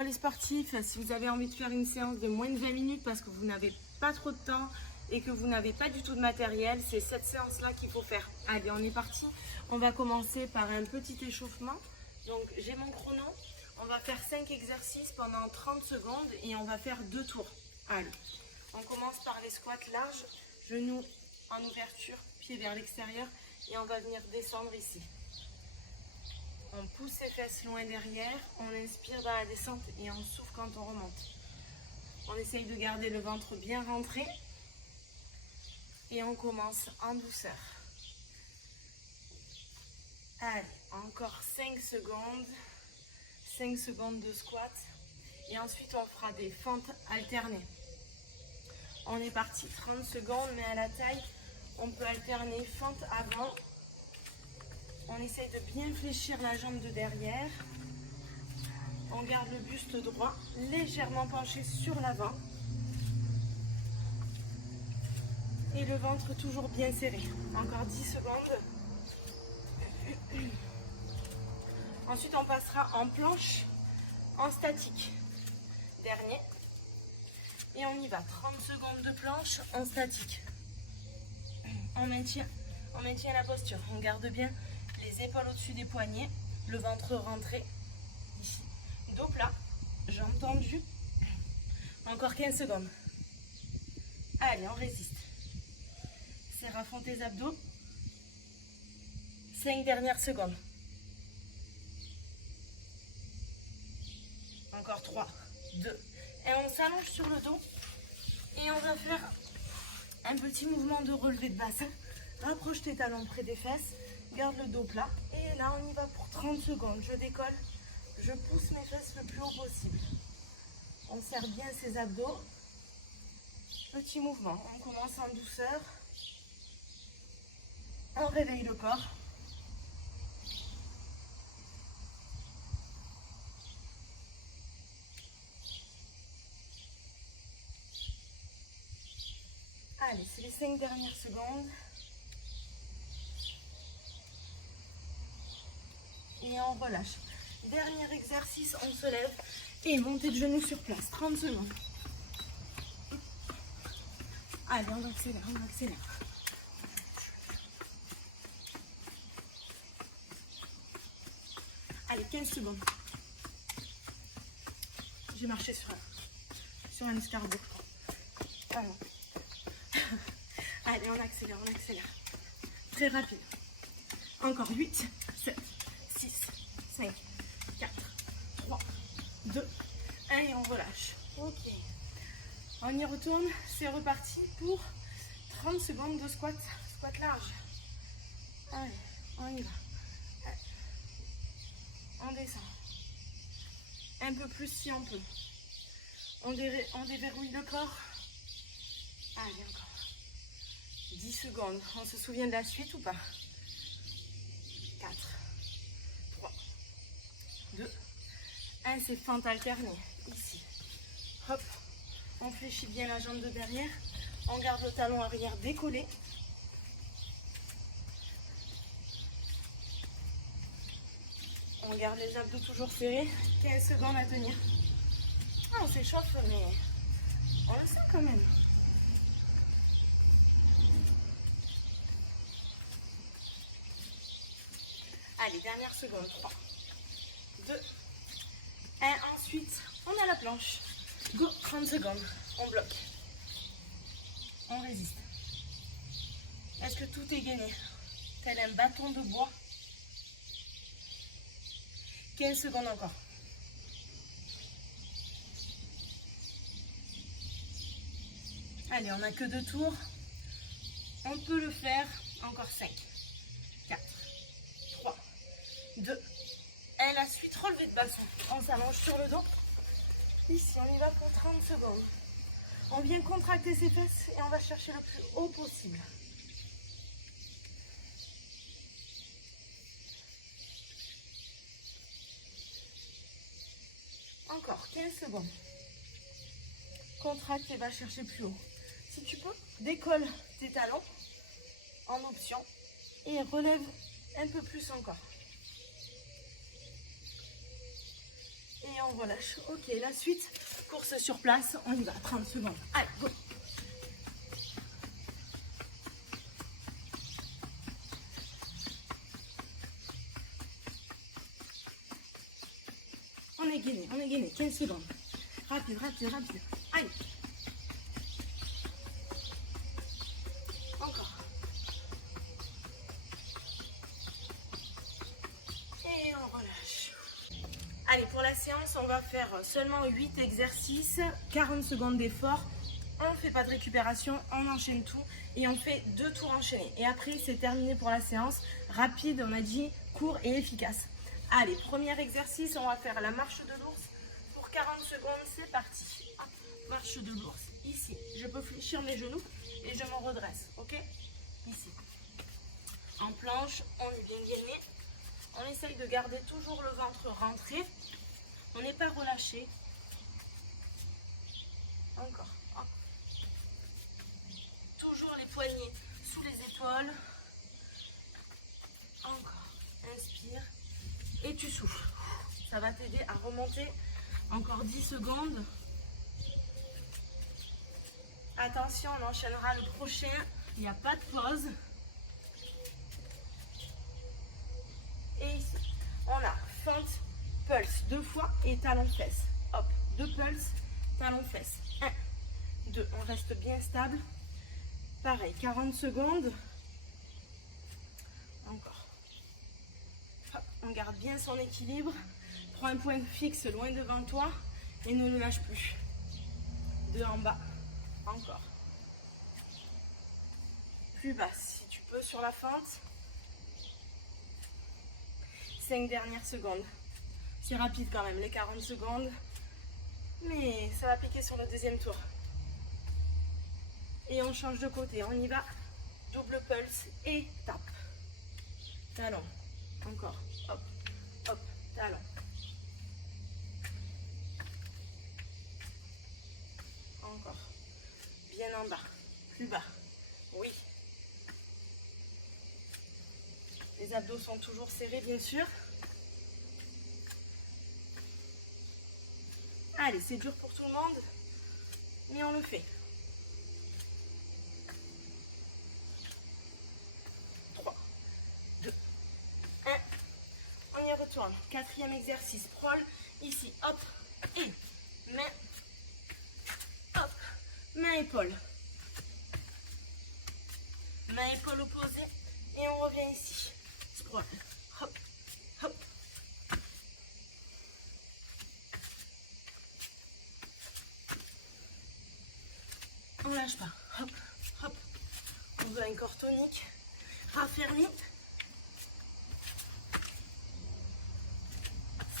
Les sportifs, si vous avez envie de faire une séance de moins de 20 minutes parce que vous n'avez pas trop de temps et que vous n'avez pas du tout de matériel, c'est cette séance-là qu'il faut faire. Allez, on est parti. On va commencer par un petit échauffement. Donc, j'ai mon chrono. On va faire 5 exercices pendant 30 secondes et on va faire 2 tours. Allez, on commence par les squats larges, genoux en ouverture, pieds vers l'extérieur et on va venir descendre ici. On pousse ses fesses loin derrière, on inspire dans la descente et on souffle quand on remonte. On essaye de garder le ventre bien rentré et on commence en douceur. Allez, encore 5 secondes. 5 secondes de squat et ensuite on fera des fentes alternées. On est parti 30 secondes, mais à la taille, on peut alterner fente avant. On essaye de bien fléchir la jambe de derrière. On garde le buste droit, légèrement penché sur l'avant. Et le ventre toujours bien serré. Encore 10 secondes. Ensuite, on passera en planche, en statique. Dernier. Et on y va. 30 secondes de planche en statique. On maintient la posture. On garde bien les épaules au-dessus des poignets, le ventre rentré. Ici. Dos plat, jambes tendues. Encore 15 secondes. Allez, on résiste. Serre à fond tes abdos. 5 dernières secondes. Encore 3, 2. Et on s'allonge sur le dos. Et on va faire un petit mouvement de relevé de bassin. Rapproche tes talons près des fesses. Garde le dos plat. Et là, on y va pour 30 secondes. Je décolle. Je pousse mes fesses le plus haut possible. On serre bien ses abdos. Petit mouvement. On commence en douceur. On réveille le corps. Allez, c'est les 5 dernières secondes. Et on relâche. Dernier exercice, on se lève et montée de genoux sur place. 30 secondes. Allez, on accélère, on accélère. Allez, 15 secondes. J'ai marché sur un escargot. Voilà. Allez, on accélère, on accélère. Très rapide. Encore 8, 7, 6, 5, 4, 3, 2, 1 et on relâche. Ok. On y retourne. C'est reparti pour 30 secondes de squat. Squat large. Allez, on y va. Allez. On descend. Un peu plus si on peut. On déverrouille le corps. Allez, encore. 10 secondes. On se souvient de la suite ou pas? 4, 3, 2, 1. C'est fente alternée. Ici. Hop. On fléchit bien la jambe de derrière. On garde le talon arrière décollé. On garde les abdos toujours serrés. 15 secondes à tenir. Ah, on s'échauffe, mais on le sent quand même. Allez, dernière seconde. 3, 2, 1. Ensuite, on a la planche. Go, 30 secondes. On bloque. On résiste. Est-ce que tout est gainé? Tel un bâton de bois. 15 secondes encore. Allez, on n'a que 2 tours. On peut le faire. Encore 5, 4, 3, 2, 1. La suite, relevé de bassin. On s'allonge sur le dos. Ici, on y va pour 30 secondes. On vient contracter ses fesses et on va chercher le plus haut possible. Encore 15 secondes. Contracte et va chercher plus haut. Si tu peux, décolle tes talons en option et relève un peu plus encore. Et Et on relâche. Ok, la suite, course sur place. On y va, 30 secondes. Allez, go. On est gainé, 15 secondes. Rapide, rapide, rapide. Allez. Encore. Et on relâche. Allez, pour la séance, on va faire seulement 8 exercices, 40 secondes d'effort. On ne fait pas de récupération, on enchaîne tout et on fait 2 tours enchaînés. Et après, c'est terminé pour la séance. Rapide, on a dit, court et efficace. Allez, premier exercice, on va faire la marche de l'ours. Pour 40 secondes, c'est parti. Hop, marche de l'ours. Ici, je peux fléchir mes genoux et je me redresse. Ok? Ici. En planche, on est bien gainé. On essaye de garder toujours le ventre rentré. On n'est pas relâché. Encore. Hop. Toujours les poignets sous les épaules. Encore. Inspire. Et tu souffles. Ça va t'aider à remonter. Encore 10 secondes. Attention, on enchaînera le prochain. Il n'y a pas de pause. Et ici, on a fente, pulse 2 fois et talon fesse. Hop, 2 pulses, talon fesse. 1, 2, on reste bien stable. Pareil, 40 secondes. Encore. Hop, on garde bien son équilibre. Prends un point fixe loin devant toi et ne le lâche plus. 2 en bas. Encore. Plus bas si tu peux sur la fente. 5 dernières secondes. C'est rapide quand même, les 40 secondes. Mais ça va piquer sur le deuxième tour. Et on change de côté, on y va. Double pulse et tape. Talon. Encore. Hop, hop, talon. Encore. Bien en bas. Plus bas. Oui. Les abdos sont toujours serrés, bien sûr. Allez, c'est dur pour tout le monde, mais on le fait. 3, 2, 1. On y retourne. 4e exercice. Prol. Ici, hop. Et main. Hop. Main, épaule. Main, épaule opposée. Et on revient ici. Sprawl. Hop. Hop. On lâche pas. Hop. Hop. On veut un corps tonique. Raffermi.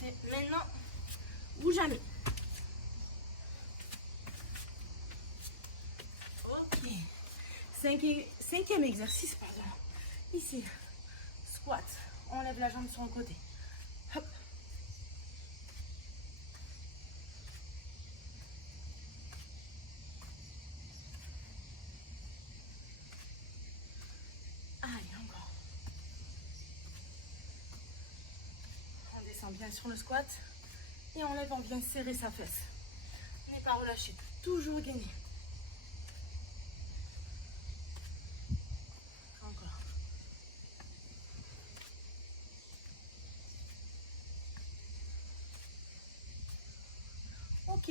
C'est maintenant ou jamais. Ok. 5e exercice, pardon. Ici. Squat. On lève la jambe sur le côté. Hop. Allez, encore. On descend bien sur le squat. Et on lève, on vient serrer sa fesse. On n'est pas relâché. Toujours gagner. Encore. Ok.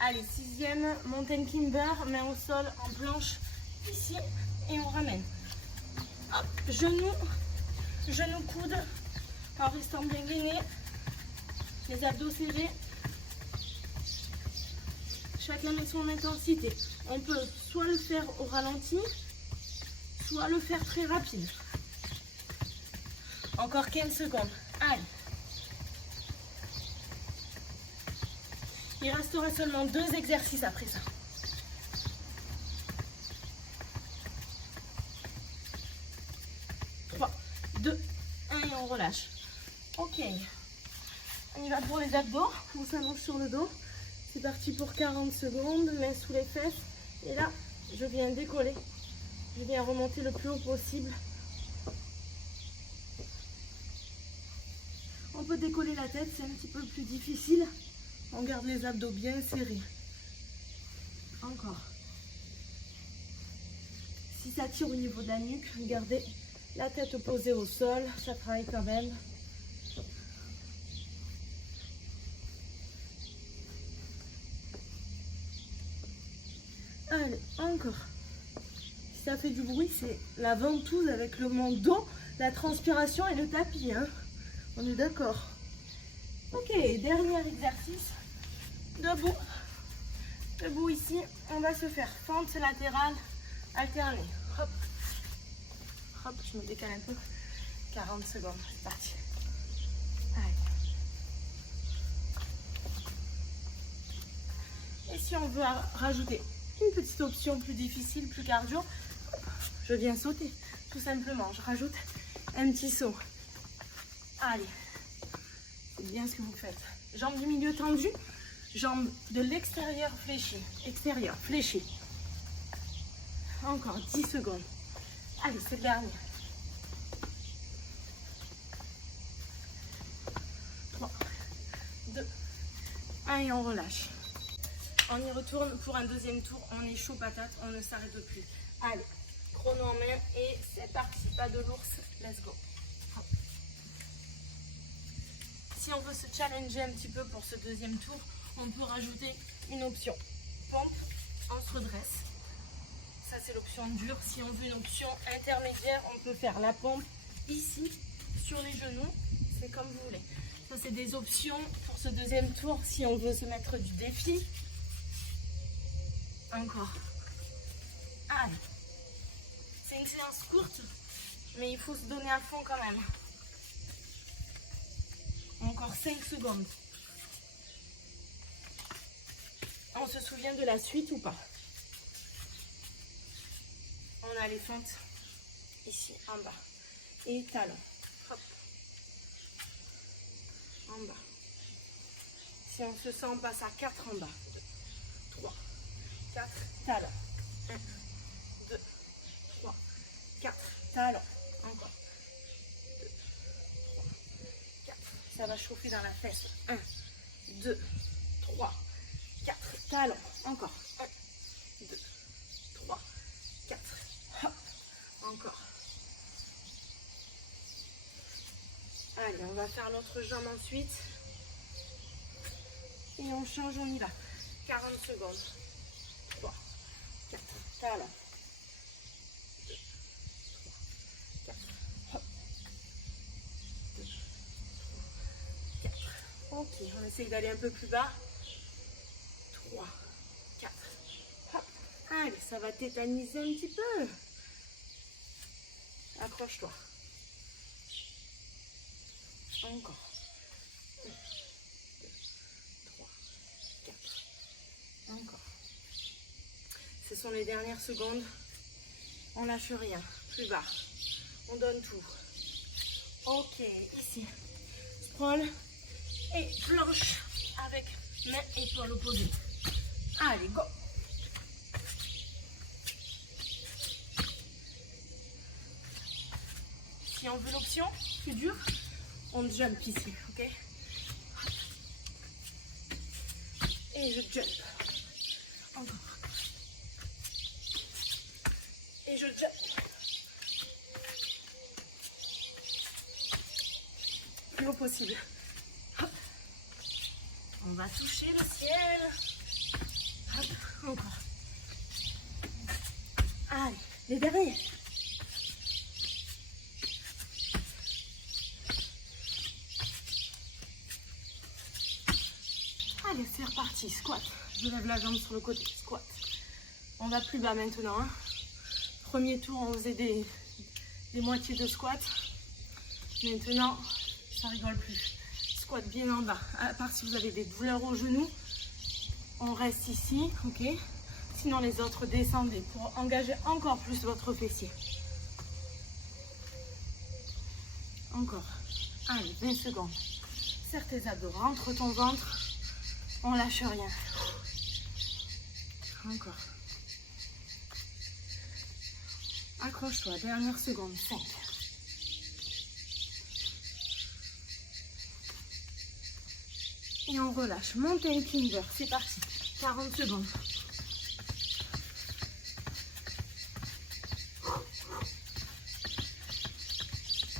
Allez, 6e, mountain climber, main au sol, en planche, ici, et on ramène. Hop, genoux, coude, en restant bien gainé, les abdos serrés. Chacun met son intensité. On peut soit le faire au ralenti, soit le faire très rapide. Encore 15 secondes. Allez. Il restera seulement 2 exercices après ça. 3, 2, 1 et on relâche. Ok. On y va pour les abdos. On s'allonge sur le dos. C'est parti pour 40 secondes. Main sous les fesses. Et là, je viens décoller. Je viens remonter le plus haut possible. On peut décoller la tête, c'est un petit peu plus difficile. On garde les abdos bien serrés. Encore. Si ça tire au niveau de la nuque, gardez la tête posée au sol, ça travaille quand même. Allez, encore. Si ça fait du bruit, c'est la ventouse avec le menton, la transpiration et le tapis. Hein. On est d'accord. Ok, dernier exercice. Debout. Debout ici, on va se faire fente latérale alternée. Hop. Hop, je me décale un peu. 40 secondes, c'est parti. Allez. Et si on veut rajouter une petite option plus difficile, plus cardio, je viens sauter, tout simplement. Je rajoute un petit saut. Allez, c'est bien ce que vous faites. Jambes du milieu tendues, jambes de l'extérieur fléchies. Extérieur fléchi. Encore 10 secondes. Allez, c'est le dernier. 3, 2, 1 et on relâche. On y retourne pour un deuxième tour. On est chaud patate, on ne s'arrête plus. Allez, chrono en main et c'est parti. Pas de l'ours, let's go. Hop. Si on veut se challenger un petit peu pour ce deuxième tour, on peut rajouter une option. Pompe, on se redresse. Ça, c'est l'option dure. Si on veut une option intermédiaire, on peut faire la pompe ici, sur les genoux. C'est comme vous voulez. Ça, c'est des options pour ce deuxième tour. Si on veut se mettre du défi. Encore. Allez. C'est une séance courte, mais il faut se donner à fond quand même. Encore 5 secondes. On se souvient de la suite ou pas? On a les fentes ici en bas. Et talons. Hop. En bas. Si on se sent, on passe à 4 en bas. 2, 3, 4, talons. 1, 2, 3, 4, talons. Encore. 2, 3, 4. Ça va chauffer dans la fesse. 1, 2, 3, 4. Talons. Encore. 1, 2, 3, 4. Hop. Encore. Allez, on va faire l'autre jambe ensuite. Et on change, on y va. 40 secondes. 3, 4, talons. 2, 3, 4. Hop. 2, 3, 4. Ok, on essaye d'aller un peu plus bas. 3, 4. Hop. Allez, ça va tétaniser un petit peu. Accroche-toi. Encore. 1, 2, 3, 4. Encore. Ce sont les dernières secondes. On lâche rien. Plus bas. On donne tout. Ok, ici. Sprawl et planche avec main et épaule opposée. Allez, go. Si on veut l'option plus dure, on jump ici, ok? Et je jump. Encore. Et je jump. Plus haut possible. Hop. On va toucher le ciel. Hop. Encore. Allez, les derniers. Allez, c'est reparti. Squat. Je lève la jambe sur le côté. Squat. On va plus bas maintenant. Hein. Premier tour, on faisait des moitiés de squat. Maintenant, ça rigole plus. Squat bien en bas. À part si vous avez des douleurs au genou, on reste ici, ok? Sinon, les autres, descendez pour engager encore plus votre fessier. Encore. Allez, 20 secondes. Serre tes abdos, rentre ton ventre. On lâche rien. Encore. Accroche-toi, dernière seconde. 5, Et on relâche. Mountain climber. C'est parti. 40 secondes.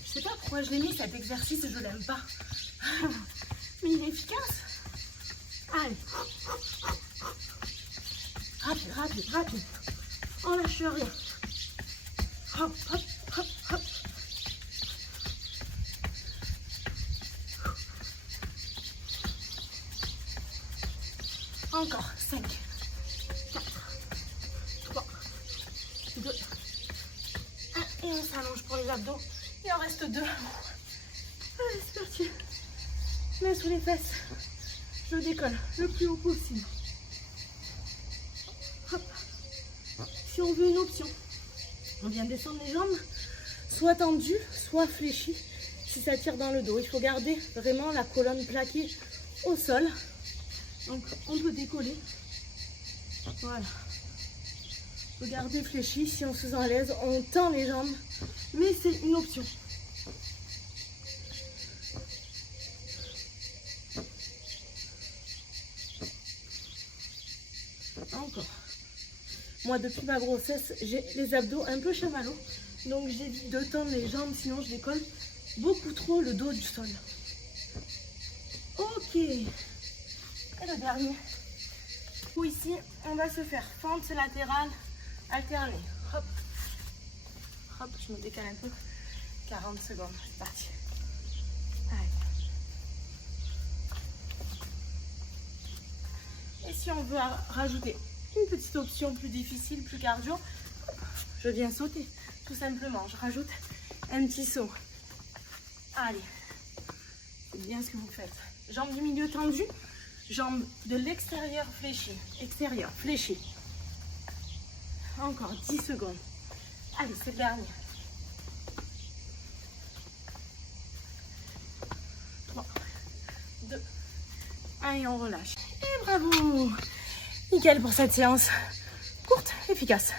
Je sais pas pourquoi je l'ai mis cet exercice, je l'aime pas. Mais il est efficace. Allez. Rapide, rapide, rapide. On lâche rien. Hop, hop, hop, hop. Encore 5, 4, 3, 2, 1. Et on s'allonge pour les abdos. Il en reste 2. Allez, c'est parti. Main sous les fesses. Je décolle le plus haut possible. Hop. Si on veut une option, on vient descendre les jambes, soit tendues, soit fléchies. Si ça tire dans le dos, il faut garder vraiment la colonne plaquée au sol. Donc on peut décoller. Voilà. On peut garder fléchi. Si on se sent à l'aise, on tend les jambes. Mais c'est une option. Encore. Moi, depuis ma grossesse, j'ai les abdos un peu chamallows. Donc j'évite de tendre les jambes, sinon je décolle beaucoup trop le dos du sol. Ok. Et le dernier. Ou ici, on va se faire fente latérale alternée. Hop. Hop, je me décale un peu. 40 secondes, c'est parti. Allez. Et si on veut rajouter une petite option plus difficile, plus cardio, je viens sauter. Tout simplement, je rajoute un petit saut. Allez. C'est bien ce que vous faites. Jambes du milieu tendues. Jambes de l'extérieur fléchies. Extérieur fléchi. Encore 10 secondes. Allez, c'est le dernier. 3, 2, 1 et on relâche. Et bravo! Nickel pour cette séance. Courte, efficace.